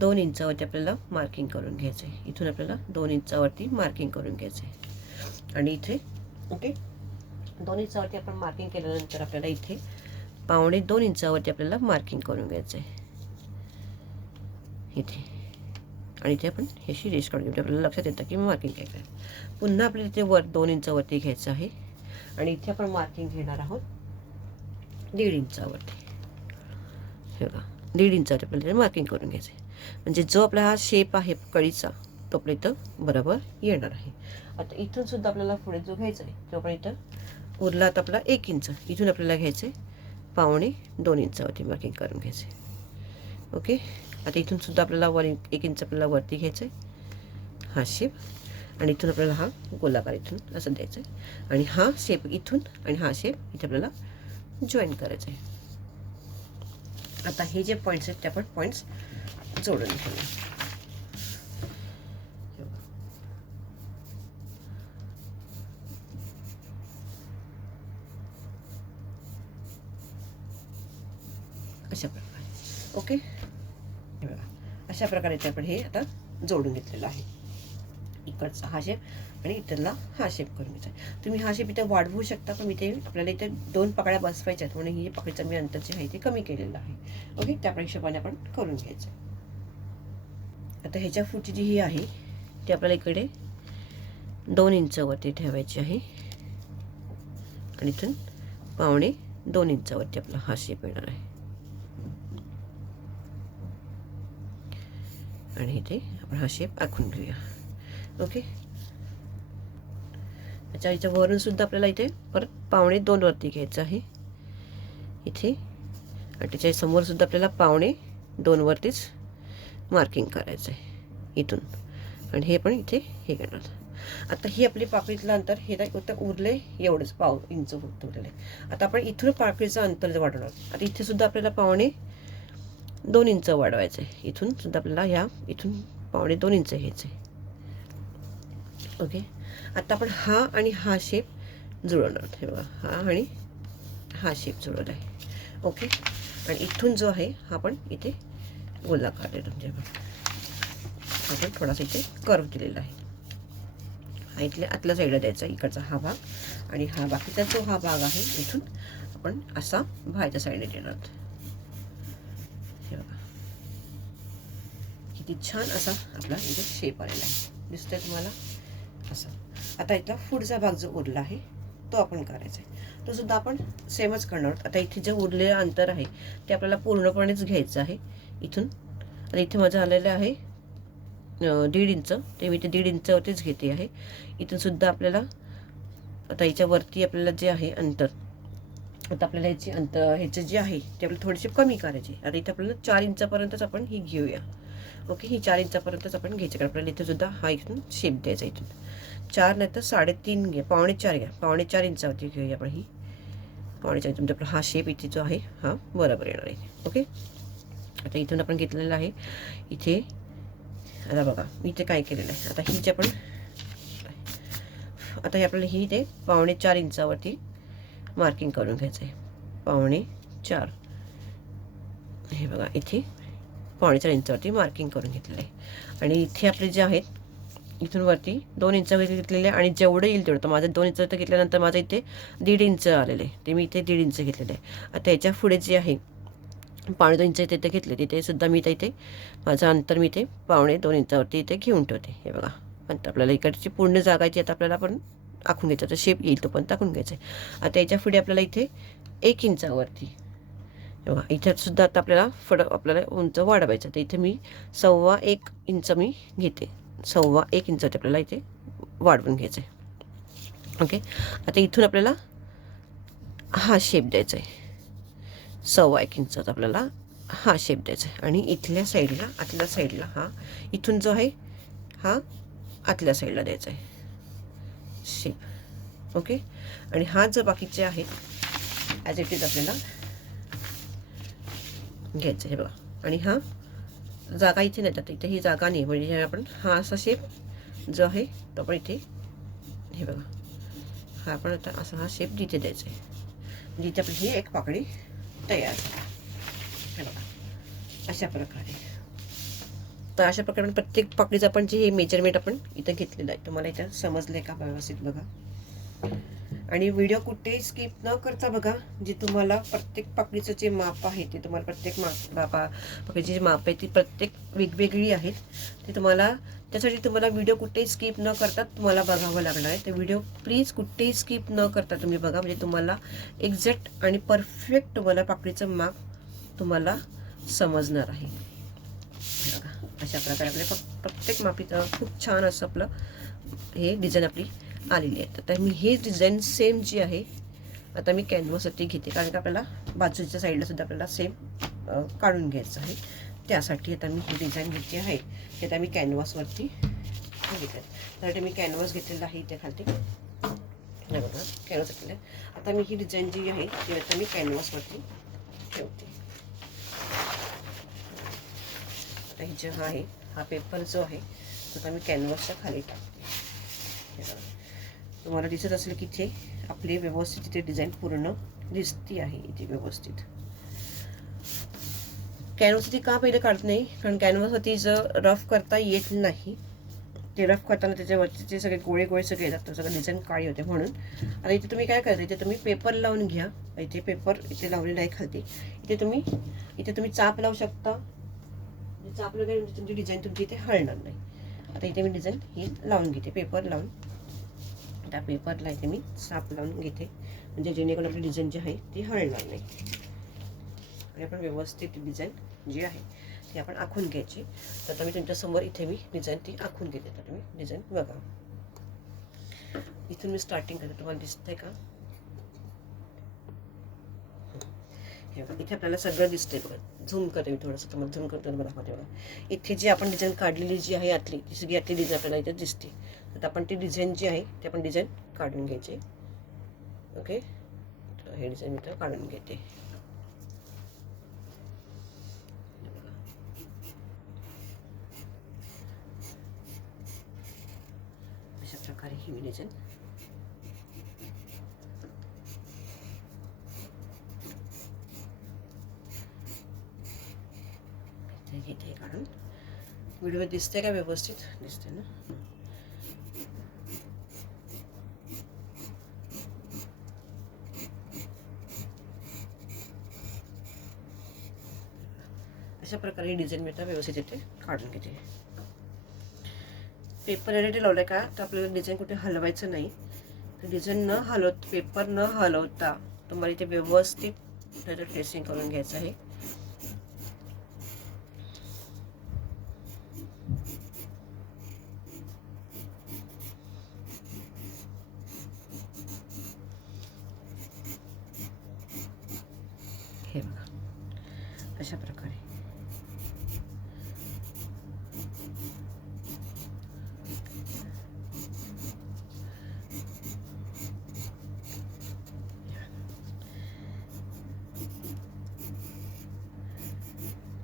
2 इंचावरती आपल्याला मार्किंग करून घ्यायचं आहे. इथून आपल्याला 2 इंचावरती मार्किंग करून घ्यायचं आहे. आणि इथे ओके 2 इंचावरती आपण मार्किंग केल्यानंतर आपल्याला इथे 2.25 इंचावरती आपल्याला मार्किंग करून घ्यायचं आहे इथे. आणि इथे आपण ह्याशी रेष काढून घेऊ, आपल्याला लक्षात येतं की मार्किंग काय करायचं. पुन्हा आपल्याला इथे 2 इंचावरती घ्यायचं आहे आणि इथे आपण मार्किंग घेणार आहोत 1.5 इंचावरती. हे बघा 1.5 इंचावरती आपल्याला मार्किंग करून घ्यायचं आहे, म्हणजे जो आपला हा शेप आहे कळीचा तो आपल्या इथं बरोबर येणार आहे. आता इथून सुद्धा आपल्याला पुढे जो घ्यायचा आहे तो आपण इथं उरला आता आपला 1 इंच, इथून आपल्याला घ्यायचं आहे 2.25 इंचावरती मार्किंग करून घ्यायचं आहे. ओके, आता इथून सुद्धा आपल्याला 1 इंच आपल्याला वरती घ्यायचं आहे हा शेप, आणि इथून आपल्याला हा गोलाकार इथून असं द्यायचं आहे, आणि हा शेप इथून आणि हा शेप इथे आपल्याला जॉईन करायचं आहे. आता हे जे पॉईंट्स आहेत ते आपण पॉईंट्स जोडून घेऊया. अशा प्रकारे. ओके, हे बघा अशा प्रकारे ते आपण हे आता जोडून घेतलेलं आहे. इकडचा हा शेप आणि इथला हा शेप करून घ्यायचा. तुम्ही हा शेप इथे वाढवू शकता, पण इथे आपल्याला इथे 2 पाकळ्या बसवायच्या आहेत म्हणून ही पाकळीचं मी अंतर जे आहे ते कमी केलेलं आहे. ओके, त्या हिशोबाने आपण करून घ्यायचं. आता ह्याच्या पुढची जी ही आहे ती आपल्याला इकडे 2 इंचावरती ठेवायची आहे आणि इथून 2.25 इंचावरती आपला हा शेप येणार आहे. आणि इथे आपण हा शेप आखून घेऊया. ओके, त्याच्या वरून सुद्धा आपल्याला इथे परत 2.25 वरती घ्यायचं आहे इथे, आणि त्याच्या समोर सुद्धा आपल्याला 2.25 वरतीच मार्किंग करायचं आहे इथून, आणि हे पण इथे हे करणार. आता ही आपली पाकळीतलं अंतर हे फक्त उरले एवढंच 1.5 इंच फक्त उरलेलं आहे. आता आपण इथून पाकळीचं अंतर वाढवणार. आता इथे सुद्धा आपल्याला 2.25 इंच वाढवायचं आहे. इथून सुद्धा आपल्याला इथून 2.25 इंच घ्यायचं आहे. ओके, आता आपण हा आणि हा शेप जुळवणार. हे बघा हा आणि हा शेप जुळवला आहे. ओके, आणि इथून जो आहे हा आपण इथे गोलाकार देतो, म्हणजे आपण थोडासा इथे कर्व दिलेला आहे. हा इथल्या आतल्या साईडला द्यायचा इकडचा हा भाग, आणि हा बाकीचा जो हा भाग आहे इथून आपण असा बाहेरच्या साईडने देणार. हे बघा किती छान असा आपला इथे शेप आलेला आहे, दिसतोय तुम्हाला असा. आता इथला पुढचा भाग जो उरला आहे तो आपण करायचा आहे, तो सुद्धा आपण सेमच करणार आहोत. आता इथे जे उरलेलं अंतर आहे ते आपल्याला पूर्णपणेच घ्यायचं आहे इथून, आणि इथे माझं आलेलं आहे 1.5 इंच, ते मी ते 1.5 इंचावरतीच घेते आहे. इथून सुद्धा आपल्याला आता याच्यावरती आपल्याला जे आहे अंतर, आता आपल्याला ह्याचे जे आहे ते आपल्याला थोडेसे कमी करायचे. आता इथे आपल्याला 4 इंचापर्यंतच आपण ही घेऊया. ओके, ही 4 इंचापर्यंतच आपण घ्यायचं, कारण आपल्याला इथे सुद्धा हा इथून शेप द्यायचा. इथून 4 नाही तर 3.5 घ्या, 4.25 घ्या, 4.25 इंचावरती घेऊया आपण ही 4.25. म्हणजे आपला हा शेप इथे जो आहे हा बरोबर येणार आहे. ओके, आता इथून आपण घेतलेला आहे इथे आता बघा मी इथे काय केलेलं आहे, आता ही जे आपण आता हे आपल्याला ही ते 4.25 इंचावरती मार्किंग करून घ्यायचं आहे. 4.25 हे बघा इथे 4.25 इंचावरती मार्किंग करून घेतलेलं आहे. आणि इथे आपले जे आहेत इथून वरती 2 इंच घेतलेले आहे. आणि जेवढं येईल तेवढं, तर माझं 2 इंच घेतल्यानंतर माझं इथे 1.5 इंच आलेलं आहे, ते मी इथे 1.5 इंच घेतलेलं आहे. आता याच्या पुढे जे आहे 2.5 इंच तिथे घेतले, तिथे सुद्धा मी इथे माझं अंतर मी इथे 2.25 इंचावरती इथे घेऊन ठेवते. हे बघा अंतर आपल्याला इकडची पूर्ण जागायची आता आपल्याला पण आखून घ्यायचं, तर शेप येईल तो पण टाकून घ्यायचं आहे. आता याच्या पुढे आपल्याला इथे 1 इंचावरती बघा इथे सुद्धा आता आपल्याला आपल्याला उंच वाढवायचं, तर इथे मी 1.25 इंच मी घेते. 1.25 इंच आपल्याला इथे वाढवून घ्यायचं आहे. ओके, आता इथून आपल्याला हा शेप द्यायचा आहे. 1.25 इंचाचा आपल्याला हा शेप द्यायचा आहे. आणि इथल्या साईडला आतल्या साईडला हा इथून जो आहे हा आतल्या साईडला द्यायचा आहे शेप. ओके, आणि हा जो बाकीचे आहेत ॲज इट इज आपल्याला घ्यायचं आहे बघा. आणि हा जागा इथे नाही जात, इथे ही जागा नाही, म्हणजे आपण हा असा शेप जो आहे तो आपण इथे हे बघा हा आपण आता असा हा शेप जिथे द्यायचा आहे, जिथे आपली ही एक पाकळी तयार हे बघा अशा प्रकारे. तर अशा प्रकारे प्रत्येक पाकळीचं आपण जे हे मेजरमेंट आपण इथं घेतलेलं आहे. तुम्हाला इथं समजलं का व्यवस्थित बघा. आणि व्हिडिओ कुठेही स्किप न करता बघा, जे तुम्हाला प्रत्येक पाकळीचं जे माप आहे ते तुम्हाला प्रत्येक पाकळीची जी माप आहे ती प्रत्येक वेगवेगळी आहेत. ते तुम्हाला त्यासाठी तुम्हाला व्हिडिओ कुठेही स्किप न करता तुम्हाला बघावं लागणार आहे. तर व्हिडिओ प्लीज कुठेही स्किप न करता तुम्ही बघा, म्हणजे तुम्हाला एक्झॅक्ट आणि परफेक्ट तुम्हाला पाकळीचं माप तुम्हाला समजणार आहे. बघा अशा प्रकारे आपल्या प्रत्येक मापीचं खूप छान असं आपलं हे डिझाईन आपली आलेली आहे. तर मी हे डिझाईन सेम जी आहे आता मी कॅनव्हासवरती घेते, कारण की आपल्याला बाजूच्या साईडला सुद्धा आपल्याला सेम काढून घ्यायचं आहे. त्यासाठी आता मी ही डिझाईन घेतली आहे ते आता मी कॅनव्हासवरती घेते. त्यासाठी मी कॅनव्हास घेतलेला आहे इथे खाली नाही बघा कॅनव्हास घेतलेलं आहे. आता मी ही डिझाईन जी आहे ती आता मी कॅनव्हासवरती ठेवते. आता ही जे आहे हा पेपर जो आहे तो आता मी कॅनव्हासच्या खाली टाकते. तुम्हाला दिसत असेल की इथे आपली व्यवस्थित इथे डिझाईन पूर्ण दिसती आहे इथे व्यवस्थित. कॅनव्हासवरती का पहिले काढत नाही, कारण कॅनव्हासवरती जर रफ करता येत नाही, ते रफ करताना त्याच्यावरचे सगळे गोळे गोळे सगळे येतात, सगळं डिझाईन काळी होते. म्हणून आता इथे तुम्ही काय करता, इथे तुम्ही पेपर लावून घ्या. इथे पेपर इथे लावलेला आहे खाली, इथे तुम्ही चाप लावू शकता. चाप वगैरे तुमची डिझाईन तुमची इथे हलणार नाही. आता इथे मी डिझाईन ही लावून घेते पेपर लावून. त्या पेपरला इथे मी चाप लावून घेते, म्हणजे जेणेकरून आपली डिझाईन जी आहे ती हलणार नाही. आणि आपण व्यवस्थित डिझाईन जी आहे ती आपण आखून घ्यायची. तर आता मी तुमच्यासमोर इथे मी डिझाईन ती आखून घेते. तर तुम्ही डिझाईन बघा. इथून मी स्टार्टिंग करते, तुम्हाला दिसतंय का? हे बघा इथे आपल्याला सगळं दिसतंय बघा. झूम करते मी थोडंसं, तुम्हाला झूम करतो मला दाखवते बघा. इथे जी आपण डिझाईन काढलेली जी आहे आतली ती सगळी आतली डिझाईन आपल्याला इथे दिसते. तर आपण ती डिझाईन जी आहे ती आपण डिझाईन काढून घ्यायची. ओके, हे डिझाईन इथं काढून घेते. अशा प्रकारे ही मी डिझाईन घेते काढून. व्हिडिओ दिसते का व्यवस्थित? दिसते ना? अशा प्रकारे डिझाईन मी आता व्यवस्थित इथे काढून घेते. पेपर रेडी लावलाय का, तर आपल्याला डिझाईन कुठे हलवायचं नाही. डिझाईन न हलवता, पेपर न हलवता तुम्हाला इथे व्यवस्थित त्याचं ट्रेसिंग करून घ्यायचं आहे. हे बघा अशा प्रकारे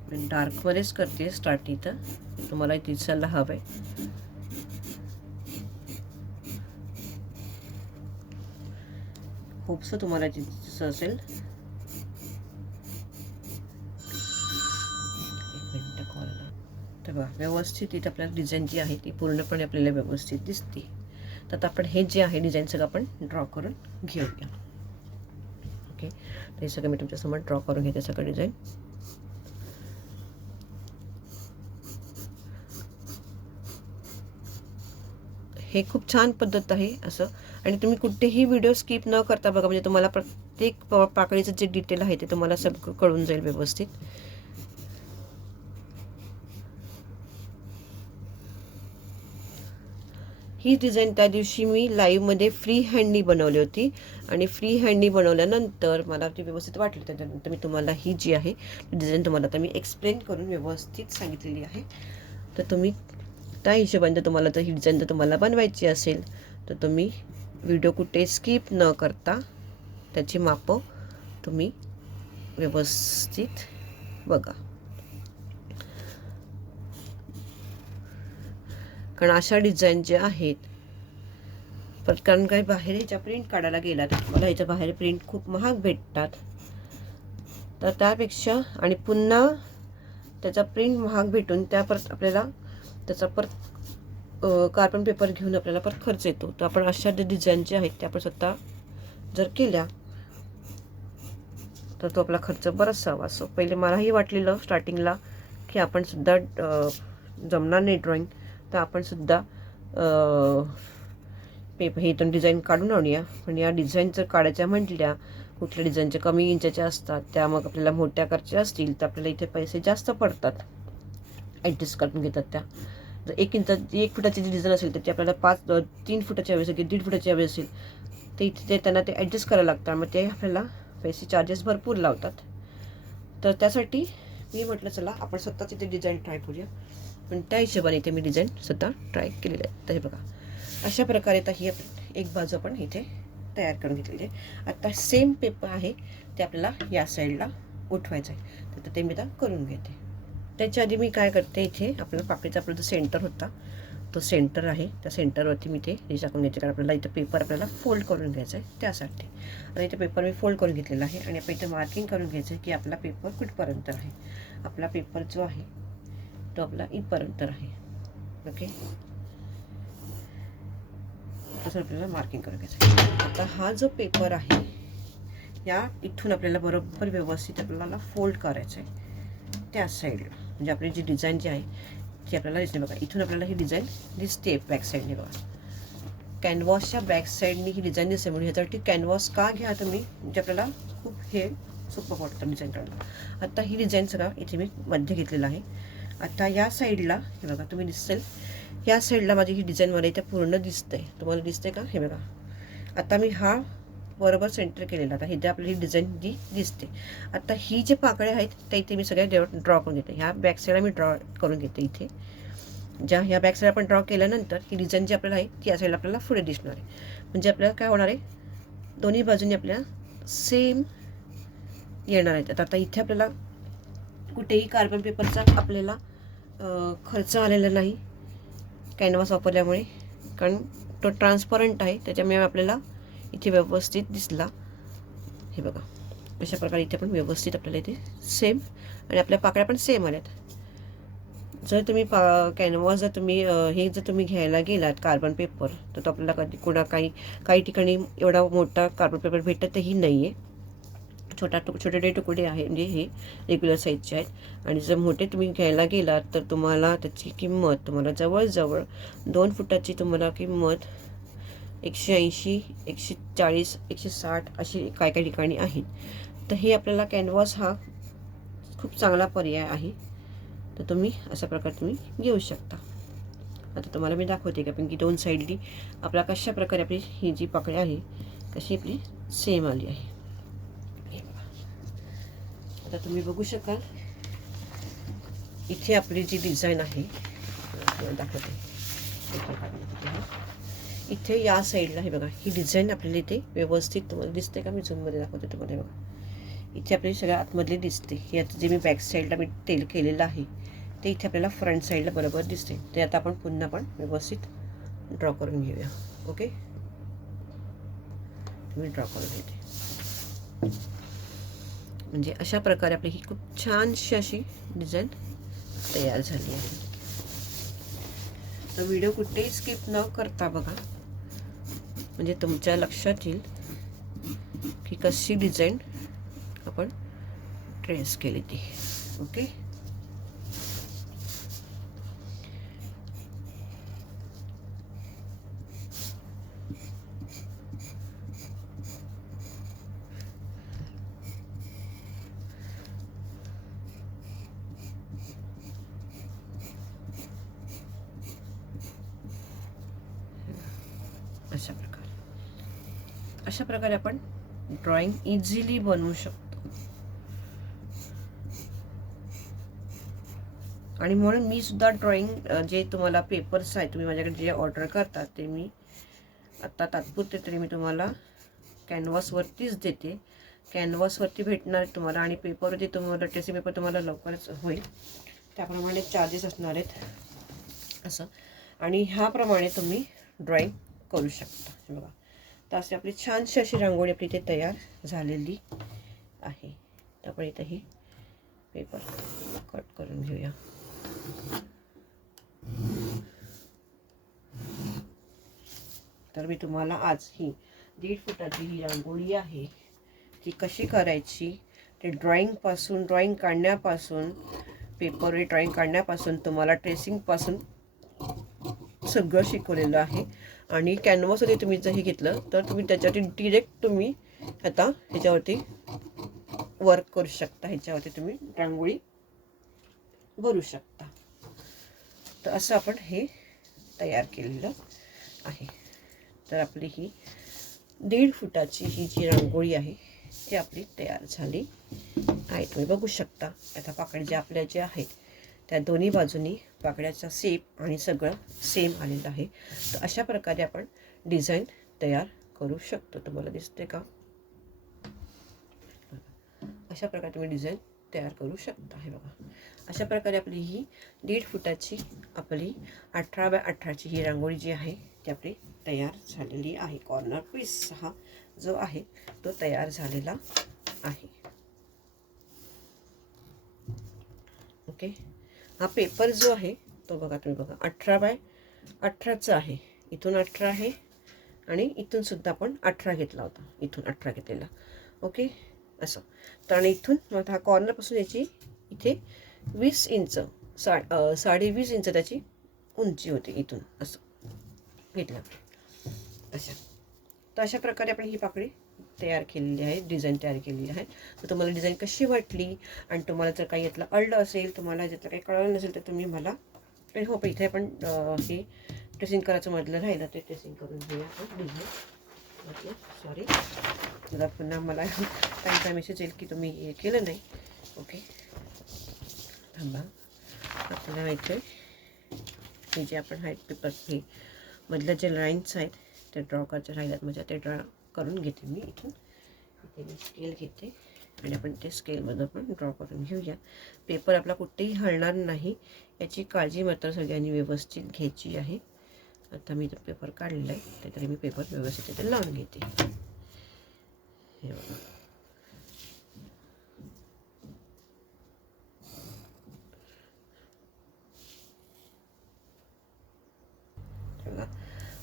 मी डार्कमध्येच करते स्टार्ट इथं, तुम्हाला दिसायला हवं आहे. खूपसं तुम्हाला दिसत असेल. एक मिनिट कॉल. तर बघा व्यवस्थित इथं आपल्याला डिझाईन जी आहे ती पूर्णपणे आपल्याला व्यवस्थित दिसते. तर आता आपण हे जे आहे डिझाईन सगळं आपण ड्रॉ करून घेऊया. ओके, तर हे सगळं मी तुमच्यासमोर ड्रॉ करून घेते सगळं डिझाईन. हे खूप छान पद्धत आहे असं. आणि तुम्ही कुठेही व्हिडिओ स्किप न करता बघा, म्हणजे तुम्हाला प्रत्येक पाकळीचं जे डिटेल आहे ते तुम्हाला सगळं कळून जाईल व्यवस्थित. ही डिझाईन त्या दिवशी मी लाईव्हमध्ये फ्री हँडनी बनवली होती आणि फ्री हँडनी बनवल्यानंतर मला ती व्यवस्थित वाटली. त्याच्यानंतर मी तुम्हाला ही जी आहे डिझाईन तुम्हाला आता मी एक्सप्लेन करून व्यवस्थित सांगितलेली आहे. तर तुम्ही त्या हिशोबाने तुम्हाला जर ही डिझाईन जर तुम्हाला बनवायची असेल तर तुम्ही व्हिडिओ कुठे स्किप न करता त्याची मापं तुम्ही व्यवस्थित बघा. कारण अशा डिझाईन ज्या आहेत, कारण काही बाहेर ह्याच्या प्रिंट काढायला गेला तर मला ह्याच्या बाहेर प्रिंट खूप महाग भेटतात. तर त्यापेक्षा आणि पुन्हा त्याचा प्रिंट महाग भेटून त्या परत आपल्याला त्याचा परत कार्बन पेपर घेऊन आपल्याला परत खर्च येतो. तर आपण अशा डिझाईन ज्या आहेत त्या आपण स्वतः जर केल्या तर तो आपला खर्च बराचसा वाचतो. पहिले मलाही वाटलेलं स्टार्टिंगला की आपण सुद्धा जमणार नाही ड्रॉइंग, तर आपण सुद्धा पेपर हे इथून डिझाईन काढून आणूया. पण या डिझाईन जर काढायच्या म्हटल्या, कुठल्या डिझाईनच्या कमी इंचाच्या असतात त्या मग आपल्याला मोठ्या आकारच्या असतील तर आपल्याला इथे पैसे जास्त पडतात, ॲडजस्ट करून घेतात त्या. जर 1 फुटाची जी डिझाईन असेल तर ती आपल्याला 3 फुटाची हवी असेल की 1.5 फुटाची हवी असेल तर इथे त्यांना ते ॲडजस्ट करायला लागतात. मग ते आपल्याला पैसे चार्जेस भरपूर लावतात. तर त्यासाठी मी म्हटलं चला आपण स्वतःच इथे डिझाईन ट्राय करूया. पण त्या हिशोबाने इथे मी डिझाईन स्वतः ट्राय केलेलं आहे. तर हे बघा अशा प्रकारे तर ही एक बाजू आपण इथे तयार करून घेतलेली आहे. आता सेम पेपर आहे ते आपल्याला या साईडला उठवायचं आहे. तर ते मी आता करून घेते. त्याच्या आधी मी काय करते, इथे आपल्याला पाकळीचा आपला जो सेंटर होता तो सेंटर आहे, त्या सेंटरवरती मी ते टाकून घ्यायचे. कारण आपल्याला इथं पेपर आपल्याला फोल्ड करून घ्यायचा आहे त्यासाठी. आणि इथे पेपर मी फोल्ड करून घेतलेला आहे आणि आपण इथं मार्किंग करून घ्यायचं आहे की आपला पेपर कुठपर्यंत आहे. आपला पेपर जो आहे तो आपला इथपर्यंत आहे. ओके, असं आपल्याला मार्किंग करून घ्यायचं आहे. आता हा जो पेपर आहे या इथून आपल्याला बरोबर व्यवस्थित आपल्याला फोल्ड करायचं आहे त्या साईडला. म्हणजे आपली जी डिझाईन जी आहे ती आपल्याला दिसते. बघा इथून आपल्याला ही डिझाईन दिसते बॅक साईडने. बघा कॅनव्हासच्या बॅक साईडने ही डिझाईन दिसते. म्हणजे ह्याच्यासाठी कॅनव्हास का घ्या तुम्ही, म्हणजे आपल्याला खूप हे सोपं पडतं डिझाईन काढायला. आता ही डिझाईन सगळं इथे मी मध्ये घेतलेलं आहे. आता या साईडला हे बघा तुम्ही दिसेल, या साईडला माझी ही डिझाईन मला इथे पूर्ण दिसते. तुम्हाला दिसते का? हे बघा आता मी हा बरोबर सेंटर केलेला. आता इथे आपली ही डिझाईन जी दिसते. आता ही जे पाकळ्या आहेत त्या इथे मी सगळ्या ड्रॉ करून घेते. ह्या बॅक साईडला मी ड्रॉ करून घेते. इथे ज्या ह्या बॅक साईड आपण ड्रॉ केल्यानंतर ही डिझाईन जी आपल्याला आहे ती या साईडला आपल्याला पुढे दिसणार आहे. म्हणजे आपल्याला काय होणार आहे, दोन्ही बाजूंनी आपल्याला सेम येणार आहेत. आता इथे आपल्याला कुठेही कार्बन पेपरचा आपल्याला खर्च आलेला नाही कॅनव्हास वापरल्यामुळे, कारण तो ट्रान्सपरंट आहे त्याच्यामुळे आपल्याला इथे व्यवस्थित दिसला. हे बघा अशा प्रकारे इथे पण व्यवस्थित आपल्याला इथे सेम आणि आपल्या पाकळ्या पण सेम आल्यात. जर तुम्ही कॅनव्हास जर तुम्ही हे जर तुम्ही घ्यायला गेलात कार्बन पेपर तर तो आपल्याला काही ठिकाणी एवढा मोठा कार्बन पेपर भेटतही नाही आहे. छोटे तुकडे आहे, म्हणजे हे रेग्युलर साईजचे आहेत. आणि जर मोठे तुम्ही घ्यायला गेलात तर तुम्हाला त्याची किंमत तुम्हाला जवळजवळ 2 फुटाची तुम्हाला किंमत 180, 140, 160 अशी काय ठिकाणी आहेत. तर हे आपल्याला कॅनव्हास हा खूप चांगला पर्याय आहे. तर तुम्ही अशा प्रकारे तुम्ही घेऊ शकता. आता तुम्हाला मी दाखवते का पण की दोन साईडनी आपला कशा प्रकारे आपली ही जी पाकळी आहे कशी आपली सेम आली आहे. आता तुम्ही बघू शकाल इथे आपली जी डिझाईन आहे दाखवते. इथे या साईडला हे बघा ही डिझाईन आपल्याला इथे व्यवस्थित तुम्हाला दिसते का, मी झूममध्ये दाखवते तुम्हाला. बघा इथे आपल्याला सगळ्या आतमधले दिसते. हे आता जे मी बॅक साईडला मी तेल केलेलं आहे ते इथे आपल्याला फ्रंट साईडला बरोबर दिसते. ते आता आपण पुन्हा पण व्यवस्थित ड्रॉ करून घेऊया. ओके, मी ड्रॉ करून घेते. म्हणजे अशा प्रकारे आपली ही खूप छानशी अशी डिझाईन तयार झाली आहे. तर व्हिडिओ कुठेही स्किप न करता बघा, म्हणजे तुमच्या लक्षात येईल की कशी डिझाईन आपण ट्रेस केली ती. ओके, अशा प्रकारे आपण ड्रॉइंग इझिली बनवू शकतो. आणि म्हणून मी सुद्धा ड्रॉइंग जे तुम्हाला पेपर्स आहेत, तुम्ही माझ्याकडे जे ऑर्डर करतात ते मी आत्ता तात्पुरते तरी मी तुम्हाला कॅनव्हासवरतीच देते. कॅनव्हासवरती भेटणार तुम्हाला आणि पेपरवरती तुम्हाला ट्रेसिंग पेपर तुम्हाला लवकरच होईल. त्याप्रमाणे चार्जेस असणार आहेत असं. आणि ह्याप्रमाणे तुम्ही ड्रॉइंग करू शकता. बघा, तर अशी आपली छानशी अशी रांगोळी आपली इथे तयार झालेली आहे. तर आपण इथे ही पेपर कट करून घेऊया. तर मी तुम्हाला आज ही 1.5 फुटाची ही रांगोळी आहे ती कशी करायची ते ड्रॉइंग काढण्यापासून पेपरवर ड्रॉइंग काढण्यापासून तुम्हाला ट्रेसिंगपासून सगळं शिकवलेलं आहे. आणि कॅनव्हासवरती तुम्ही जर हे घेतलं तर तुम्ही त्याच्यावरती डिरेक्ट तुम्ही आता ह्याच्यावरती वर्क करू शकता. ह्याच्यावरती तुम्ही रांगोळी भरू शकता. तर असं आपण हे तयार केलेलं आहे. तर आपली ही 1.5 फुटाची ही जी रांगोळी आहे ती आपली तयार झाली आहे. तुम्ही बघू शकता आता पाकळ्या ज्या आपल्या ज्या आहेत त्या दोन्ही बाजूनी पाकळ्याचा शेप आणि सगळं सेम आलेलं आहे. तर अशा प्रकारे आपण डिझाईन तयार करू शकतो. तुम्हाला दिसते का? अशा प्रकारे तुम्ही डिझाईन तयार करू शकता. हे बघा, अशा प्रकारे आपली ही 1.5 फुटाची आपली 18 बाय 18ची ही रांगोळी जी आहे ती आपली तयार झालेली आहे. कॉर्नर पीस हा जो आहे तो तयार झालेला आहे. ओके, हा पेपर जो आहे तो बघा, तुम्ही बघा 18 बाय 18चा आहे. इथून 18 आहे आणि इथून सुद्धा आपण 18 घेतला होता, इथून 18 घेतलेला. ओके, असं. तर आणि इथून मग हा कॉर्नरपासून याची इथे 20 इंच 20.5 इंच त्याची उंची होती. इथून असं घेतलं अशा. तर अशा प्रकारे आपण ही पाकळी तयार केलेली आहे, डिझाईन तयार केलेली आहे. तर तुम्हाला डिझाईन कशी वाटली आणि तुम्हाला जर काही यातलं अडलं असेल, तुम्हाला यातलं काही कळलं नसेल तर तुम्ही मला हो इथे आपण हे ट्रेसिंग करायचं म्हटलं राहिलं ते ट्रेसिंग करून घेऊया आपण डिझाईन म्हटलं. सॉरी, मला पुन्हा मला काही मेसेज येईल की तुम्ही हे केलं नाही. ओके, थांबा. आपल्याला माहिती आहे हे जे आपण हाईट पेपर हे मधल्या जे लाईन्स आहेत ते ड्रॉ करायचे राहिल्यात म्हणजे ते ड्रॉ करून घेते मी. इथून इथे मी स्केल घेते आणि आपण ते स्केलमध्ये पण ड्रॉ करून घेऊया. पेपर आपला कुठेही हलणार नाही याची काळजी मात्र सगळ्यांनी व्यवस्थित घ्यायची आहे. आता मी तो पेपर काढलेला आहे त्यातरी मी पेपर व्यवस्थित इथे लावून घेते. हे बघा,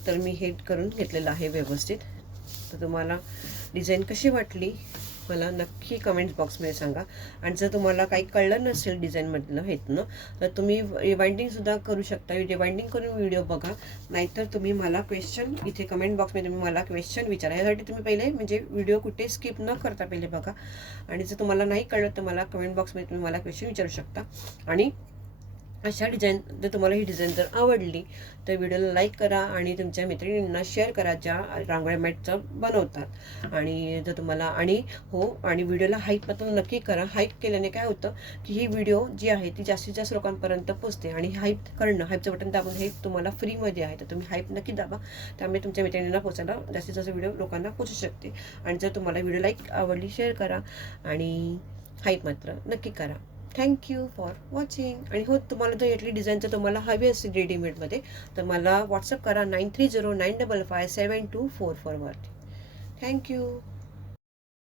तर मी हे करून घेतलेलं आहे व्यवस्थित. तर तुम्हाला डिझाईन कशी वाटली मला नक्की कमेंट्स बॉक्समध्ये सांगा. आणि जर तुम्हाला काही कळलं नसेल डिझाईनमधलं हेतनं तर तुम्ही रिवाइंडिंगसुद्धा करू शकता. रिवाइंडिंग करून व्हिडिओ बघा, नाहीतर तुम्ही मला क्वेश्चन इथे कमेंट बॉक्समध्ये तुम्ही मला क्वेश्चन विचारा. यासाठी तुम्ही पहिले म्हणजे व्हिडिओ कुठे स्किप न करता पहिले बघा. आणि जर तुम्हाला नाही कळलं तर मला कमेंट बॉक्समध्ये तुम्ही मला क्वेश्चन विचारू शकता. आणि अशा डिझाईन, जर तुम्हाला ही डिझाईन जर आवडली तर व्हिडिओला लाईक करा आणि तुमच्या मैत्रिणींना शेअर करा ज्या रांगोळ्या मॅटचं बनवतात. आणि जर तुम्हाला आणि व्हिडिओला हाईप मात्र नक्की करा. हाईप केल्याने काय होतं की ही व्हिडिओ जी आहे ती जास्तीत जास्त लोकांपर्यंत पोहोचते. आणि हाईपचं बटन दाबून हे तुम्हाला फ्रीमध्ये आहे, तर तुम्ही हाईप नक्की दाबा. त्यामुळे तुमच्या मैत्रिणींना पोचायला जास्तीत जास्त व्हिडिओ लोकांना पोचू शकते. आणि जर तुम्हाला व्हिडिओ लाईक आवडली शेअर करा आणि हाईप मात्र नक्की करा. Thank you for watching. आणि हो, तुम्हाला जर यातली डिझाईन जर तुम्हाला हवी असेल रेडीमेडमध्ये तर मला व्हॉट्सअप करा 9309557244 वरती. थँक्यू.